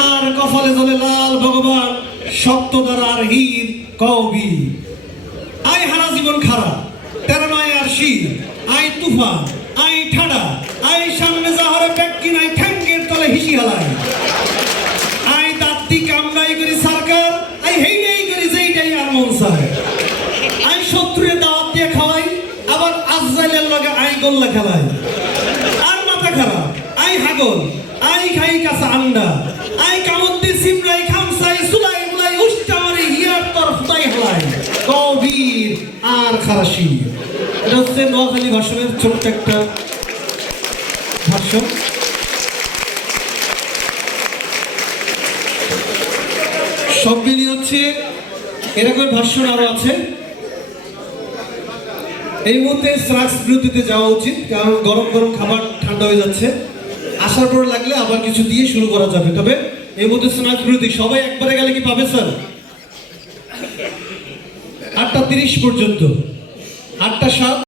আর কপালে জলে লাল ভগবান সপ্ত দ্বারার হীর কবি আই হারা জীবন খারাপ তেরমায় আর শীত। আই তুফান আই ঠাডা আই সামনে যাহরে ব্যক্তি নাই, ঠ্যাঙ্গের তলে হিসি হালাই। আই দাত্তি কামড়াই করি সরকার আই হেইটাই করি যেইটাই আর মন চায়। আই শত্রুরে দাওয়াত দিয়ে খাওয়াই আবার আজরাইলের লগে আই গোল্লা খেলাই আর মাথা খারাপ। আই হাগল, আই খাই কাঁচা আন্ডা। আই কামদ্দি সিমলাই খামসাই সুলাই মুলাই উষ্টা হিয়ার তরফ তাই হলাই। কবির আর খারাসি এটা হচ্ছে নোয়াখালী ভাষণের ছোট্ট একটা ভাষণ। সব মিলিয়ে হচ্ছে, এরকম ভাষণ আরও আছে। এই মুহূর্তে স্ন্যাক্স বিরতিতে যাওয়া উচিত, কারণ গরম গরম খাবার ঠান্ডা হয়ে যাচ্ছে। আসার পর লাগলে আবার কিছু দিয়ে শুরু করা যাবে। তবে এই মুহূর্তে স্ন্যাক্স বিরতি, সবাই একবারে গেলে কি পাবে, স্যার? আটটা তিরিশ পর্যন্ত। আটটা সাত